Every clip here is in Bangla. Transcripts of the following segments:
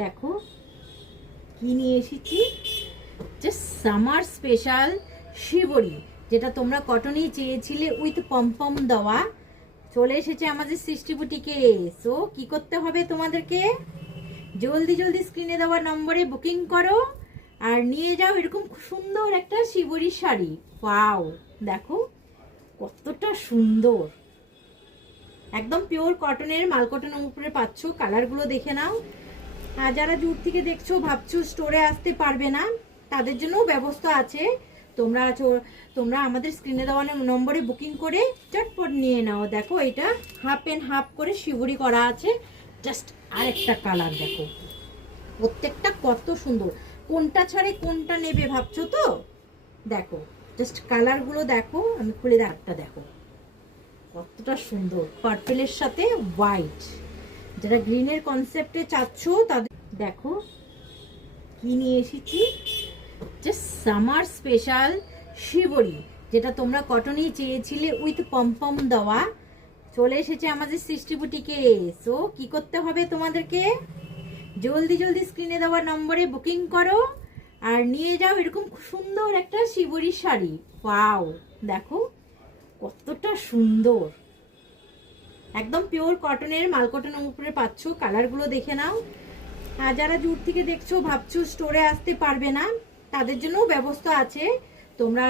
দেখো কি নিয়ে এসেছি, জাস্ট সামার স্পেশাল শিবরি, যেটা তোমরা কটনই চেয়েছিলে উইথ পমপম দেওয়া। চলে এসেছে আমাদের সৃষ্টি বুটিকে। সো কি করতে হবে তোমাদেরকে, জলদি জলদি স্ক্রিনে দেওয়া নম্বরে বুকিং করো আর নিয়ে যাও এরকম সুন্দর একটা শিবরি শাড়ি। ওয়াও, দেখো কতটা সুন্দর, একদম পিওর কটনের, মাল কটনের উপরে পাচ্ছ। কালারগুলো দেখে নাও। আর যারা দূর থেকে দেখছো ভাবছো স্টোরে আসতে পারবে না, তাদের জন্যও ব্যবস্থা আছে। তোমরা তোমরা আমাদের স্ক্রিনে দেওয়া নম্বরে বুকিং করে চটপট নিয়ে নাও। দেখো এটা হাফ এন্ড হাফ করে শিবরি করা আছে। জাস্ট আরেকটা কালার দেখো, প্রত্যেকটা কত সুন্দর। কোনটা ছাড়ে কোনটা নেবে ভাবছো তো? দেখো জাস্ট কালারগুলো দেখো, আমি খুলে একটা দেখো কতটা সুন্দর, পার্পেলের সাথে হোয়াইট। যারা গ্রিনের কনসেপ্টে চাচ্ছ তাদের দেখো কি নিয়ে এসেছি, জাস্ট সামার স্পেশাল শিবরি, যেটা তোমরা কটনই চেয়েছিলে উইথ পমপম দেওয়া। চলে এসেছে আমাদের সৃষ্টি বুটিকে। সো কি করতে হবে তোমাদেরকে, জলদি জলদি স্ক্রিনে দেওয়া নম্বরে বুকিং করো আর নিয়ে যাও এরকম সুন্দর একটা শিবরি শাড়ি। ওয়াও, দেখো কতটা সুন্দর, একদম পিওর কটনের, মাল কটনের উপরে পাচ্ছ। কালারগুলো দেখে নাও। আর যারা দূর থেকে দেখছো ভাবছো স্টোরে আসতে পারবে না, তাদের জন্যও ব্যবস্থা আছে। তোমরা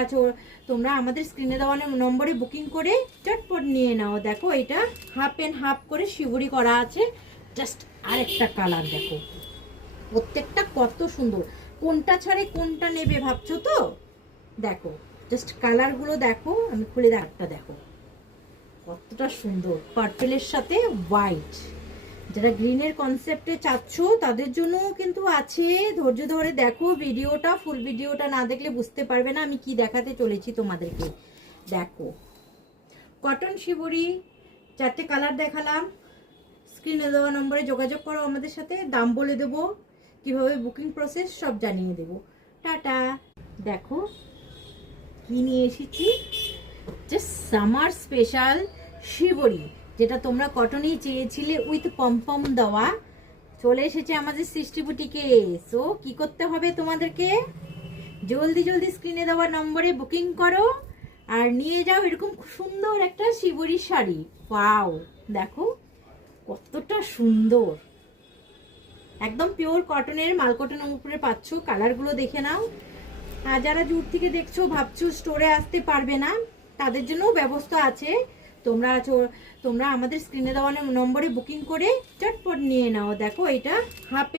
তোমরা আমাদের স্ক্রিনে দেওয়া নম্বরে বুকিং করে চটপট নিয়ে নাও। দেখো এটা হাফ এন্ড হাফ করে শিবরি করা আছে। জাস্ট আরেকটা কালার দেখো, প্রত্যেকটা কত সুন্দর। কোনটা ছাড়ে কোনটা নেবে ভাবছো তো? দেখো জাস্ট কালারগুলো দেখো, আমি খুলে একটা দেখো কতটা সুন্দর, পার্পেলের সাথে হোয়াইট। যারা গ্রিনের কনসেপ্টে চাচ্ছ তাদের জন্য কিন্তু আছে। ধৈর্য ধরে দেখো ভিডিওটা, ফুল ভিডিওটা না দেখলে বুঝতে পারবে না আমি কি দেখাতে চলেছি তোমাদেরকে। দেখো কটন শিবরি, 4টে কালার দেখালাম। স্ক্রিনে দেওয়া নম্বরে যোগাযোগ করো আমাদের সাথে, দাম বলে দেবো, কিভাবে বুকিং প্রসেস সব জানিয়ে দেবো। টাটা। দেখো কি নিয়ে এসেছি, জাস্ট সামার স্পেশাল শিবরি, যেটা তোমরা কটনই চেয়েছিলে উইথ পমপম দেওয়া। চলে এসেছে আমাদের সৃষ্টি বুটিকে। সো কি করতে হবে তোমাদেরকে, জলদি জলদি স্ক্রিনে দেওয়া নম্বরে বুকিং করো আর নিয়ে যাও এরকম সুন্দর একটা শিবরি শাড়ি। ওয়াও, দেখো কতটা সুন্দর, একদম পিওর কটনের, মাল কটনের উপরে পাচ্ছ। কালারগুলো দেখে নাও। আর যারা দূর থেকে দেখছো ভাবছো স্টোরে আসতে পারবে না, তাদের জন্যও ব্যবস্থা আছে। তোমরা তোমরা আমাদের স্ক্রিনে দেওয়া নম্বরে বুকিং করে চটপট নিয়ে নাও। দেখো এটা হাফ